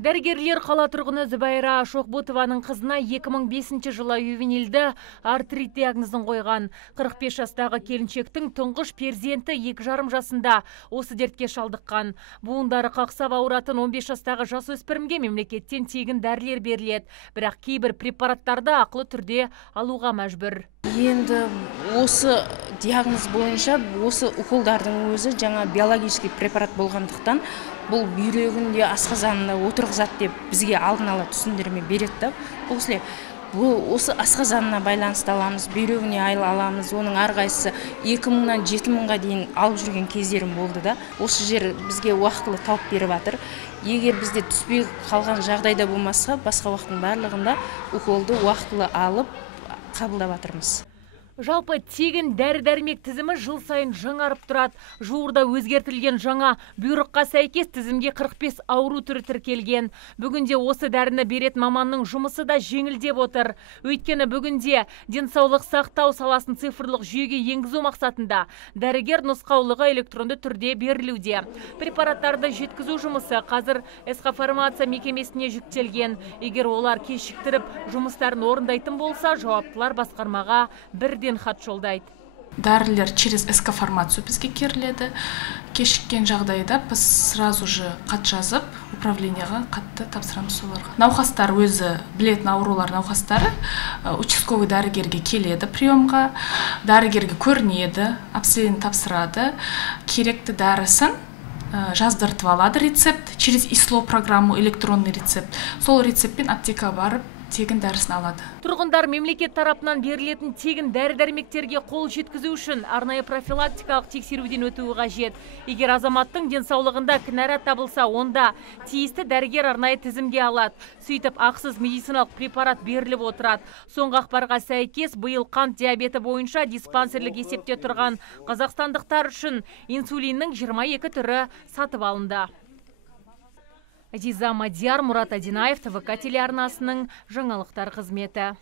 Дәрігерлер қала тұрғыны Зүбайра Шоқботованың қызына 2005 жылы ювенилді артрит диагнозын қойған. 45 жастағы келіншектің тұңғыш перзенті 2,5 жасында осы дертке шалдыққан. Буындары қақсап ауыратын 15 жастағы жасөспірімге мемлекеттен тегін дәрілер беріледі. Бірақ кейбір препараттарды ақылы түрде алуға мәжбүр. Енді осы диагноз бойынша осы уколдардың өзі жаңа биологический препарат болғандықтан бұл бүйрегінде асқазанында отырғызады деп бізге алдын ала түсіндірме береді. Осы асқазанына байланысты аламыз, бүйрегіне аламыз. Оның әрқайсысы 2000-нан 7000-ға дейін алып жүрген кездерім болды да. Осы жер бізге уақытылы тауып беріп жатыр. Егер бізде түспей қалған жағдайда болмаса, басқа уақыттың барлығында уколды уақытылы алып қабылдап жатырмыз. Жалпы тегін дәрі-дәрмек тізімі жыл сайын жаңарып тұрады. Жуырда өзгертілген жаңа бұйрыққа сәйкес тізімге 45 ауру түрі тіркелген. Бүгінде осы дәріні беретін маманның жұмысы да жеңілдеп отыр. Өйткені бүгінде денсаулық сақтау саласын цифрлық жүйеге енгізу мақсатында дәрігер нұсқаулығы электронды түрде берілуде. Препараттарды жеткізу жұмысы қазір СК фармация мекемесіне жүктелген. Егер олар кешіктіріп жұмыстарын орындайтын болса, жауаптылар басқармаға бірден хат жолдайды. Дәрілер через СК фармацию бізге керіледі. Кешіккен жағдайда біз сразу же хат жазып, управленияға хатты тапсырамыз соларға. Науқастар өзі білетін аурулар науқастары участковый дәрігерге келеді приемға, дәрігерге көрінеді, обследование тапсырады, керекті дәрісін жаздыртып алады рецепт, через ИСЛО программу электронный рецепт. Сол рецептпен аптека барып тегін дәрісін алады. Тұрғындар мемлекет тарапынан берілетін тегін дәрі-дәрмектерге қол жеткізу үшін арнайы профилактикалық тексеруден өтуі қажет. Егер азаматтың денсаулығында кінәрат табылса, онда тиісті дәрігер арнайы тізімге алады. Сөйтіп ақсыз медициналық препарат беріліп отырады. Соңғы ақпарға сәйкес биыл қант диабеті бойынша диспансерлік есепте тұрған қазақстандықтар үшін инсулиннің 22 түрі сатып алынды. Азиза Мадияр, Мурат Адинаев, ТВК телеарнасының жаңалықтар қызметі.